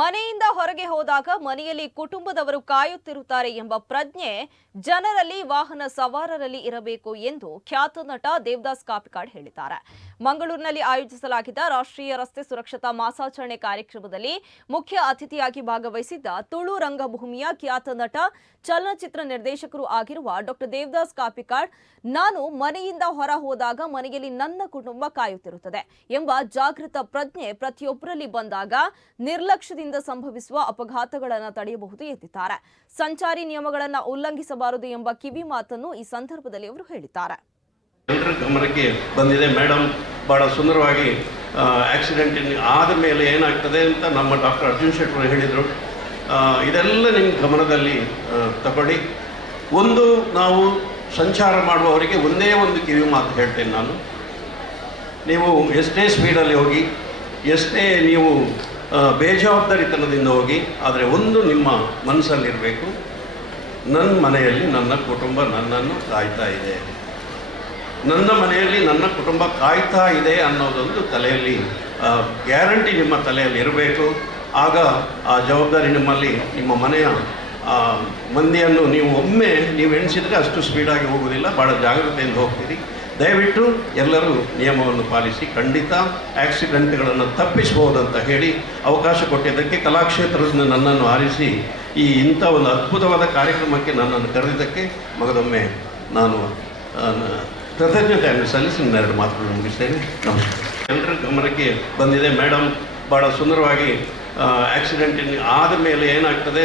ಮನೆಯಿಂದ ಹೊರಗೆ ಹೋದಾಗ ಮನೆಯಲ್ಲಿ ಕುಟುಂಬದವರು ಕಾಯುತ್ತಿರುತ್ತಾರೆ ಎಂಬ ಪ್ರಜ್ಞೆ ಜನರಲ್ಲಿ ವಾಹನ ಸವಾರರಲ್ಲಿ ಇರಬೇಕು ಎಂದು ಖ್ಯಾತ ನಟ ದೇವದಾಸ್ ಕಾಪಿಕಾಡ್ ಹೇಳಿದ್ದಾರೆ. ಮಂಗಳೂರಿನಲ್ಲಿ ಆಯೋಜಿಸಲಾಗಿದ್ದ ರಾಷ್ಟ್ರೀಯ ರಸ್ತೆ ಸುರಕ್ಷತಾ ಮಾಸಾಚರಣೆ ಕಾರ್ಯಕ್ರಮದಲ್ಲಿ ಮುಖ್ಯ ಅತಿಥಿಯಾಗಿ ಭಾಗವಹಿಸಿದ್ದ ತುಳು ರಂಗಭೂಮಿಯ ಖ್ಯಾತ ನಟ, ಚಲನಚಿತ್ರ ನಿರ್ದೇಶಕರು ಆಗಿರುವ ಡಾಕ್ಟರ್ ದೇವದಾಸ್ ಕಾಪಿಕಾಡ್, ನಾನು ಮನೆಯಿಂದ ಹೊರ ಹೋದಾಗ ಮನೆಯಲ್ಲಿ ನನ್ನ ಕುಟುಂಬ ಕಾಯುತ್ತಿರುತ್ತದೆ ಎಂಬ ಜಾಗೃತ ಪ್ರಜ್ಞೆ ಪ್ರತಿಯೊಬ್ಬರಲ್ಲಿ ಬಂದಾಗ ನಿರ್ಲಕ್ಷ್ಯದಿಂದ ಸಂಭವಿಸುವ ಅಪಘಾತಗಳನ್ನು ತಡೆಯಬಹುದು ಎಂದಿದ್ದಾರೆ. ಸಂಚಾರಿ ನಿಯಮಗಳನ್ನು ಉಲ್ಲಂಘಿಸಬಾರದು ಎಂಬ ಕಿವಿ ಮಾತನ್ನು ಈ ಸಂದರ್ಭದಲ್ಲಿ ಅವರು ಹೇಳಿದ್ದಾರೆ. ಎಲ್ಲರ ಗಮನಕ್ಕೆ ಬಂದಿದೆ ಮೇಡಮ್, ಬಹಳ ಸುಂದರವಾಗಿ ಆಕ್ಸಿಡೆಂಟ್ ಆದ ಮೇಲೆ ಏನಾಗ್ತದೆ ಅಂತ ನಮ್ಮ ಡಾಕ್ಟರ್ ಅರ್ಜುನ್ ಶೆಟ್ಟರು ಹೇಳಿದರು. ಇದೆಲ್ಲ ನಿಮ್ಮ ಗಮನದಲ್ಲಿ ತಗೊಳ್ಳಿ. ಒಂದು, ನಾವು ಸಂಚಾರ ಮಾಡುವವರಿಗೆ ಒಂದೇ ಒಂದು ಕಿವಿ ಮಾತು ಹೇಳ್ತೇನೆ ನಾನು. ನೀವು ಎಷ್ಟೇ ಸ್ಪೀಡಲ್ಲಿ ಹೋಗಿ, ಎಷ್ಟೇ ನೀವು ಬೇಜವಾಬ್ದಾರಿತನದಿಂದ ಹೋಗಿ, ಆದರೆ ಒಂದು ನಿಮ್ಮ ಮನಸ್ಸಲ್ಲಿರಬೇಕು, ನನ್ನ ಮನೆಯಲ್ಲಿ ನನ್ನ ಕುಟುಂಬ ನನ್ನನ್ನು ಕಾಯ್ತಾ ಇದೆ, ನನ್ನ ಮನೆಯಲ್ಲಿ ನನ್ನ ಕುಟುಂಬ ಕಾಯ್ತಾ ಇದೆ ಅನ್ನೋದೊಂದು ತಲೆಯಲ್ಲಿ ಗ್ಯಾರಂಟಿ ನಿಮ್ಮ ತಲೆಯಲ್ಲಿ ಇರಬೇಕು. ಆಗ ಆ ಜವಾಬ್ದಾರಿ ನಿಮ್ಮಲ್ಲಿ, ನಿಮ್ಮ ಮನೆಯ ಮಂದಿಯನ್ನು ನೀವು ಎಣಿಸಿದರೆ ಅಷ್ಟು ಸ್ಪೀಡಾಗಿ ಹೋಗೋದಿಲ್ಲ, ಭಾಳ ಜಾಗ್ರತೆಯಿಂದ ಹೋಗ್ತೀರಿ. ದಯವಿಟ್ಟು ಎಲ್ಲರೂ ನಿಯಮವನ್ನು ಪಾಲಿಸಿ, ಖಂಡಿತ ಆಕ್ಸಿಡೆಂಟ್ಗಳನ್ನು ತಪ್ಪಿಸಬಹುದಂತ ಹೇಳಿ ಅವಕಾಶ ಕೊಟ್ಟಿದ್ದಕ್ಕೆ, ಕಲಾಕ್ಷೇತ್ರದಿಂದ ನನ್ನನ್ನು ಆರಿಸಿ ಇಂಥ ಒಂದು ಅದ್ಭುತವಾದ ಕಾರ್ಯಕ್ರಮಕ್ಕೆ ನನ್ನನ್ನು ಕರೆದಿದ್ದಕ್ಕೆ ಮಗದೊಮ್ಮೆ ನಾನು ಕೃತಜ್ಞತೆಯನ್ನು ಸಲ್ಲಿಸಿ ಎರಡು ಮಾತುಗಳನ್ನು ಮುಗಿಸ್ತೇನೆ. ನಮಸ್ಕಾರ. ಎಲ್ಲರ ಗಮನಕ್ಕೆ ಬಂದಿದೆ ಮೇಡಮ್, ಭಾಳ ಸುಂದರವಾಗಿ ಆಕ್ಸಿಡೆಂಟ್ ಆದ ಮೇಲೆ ಏನಾಗ್ತದೆ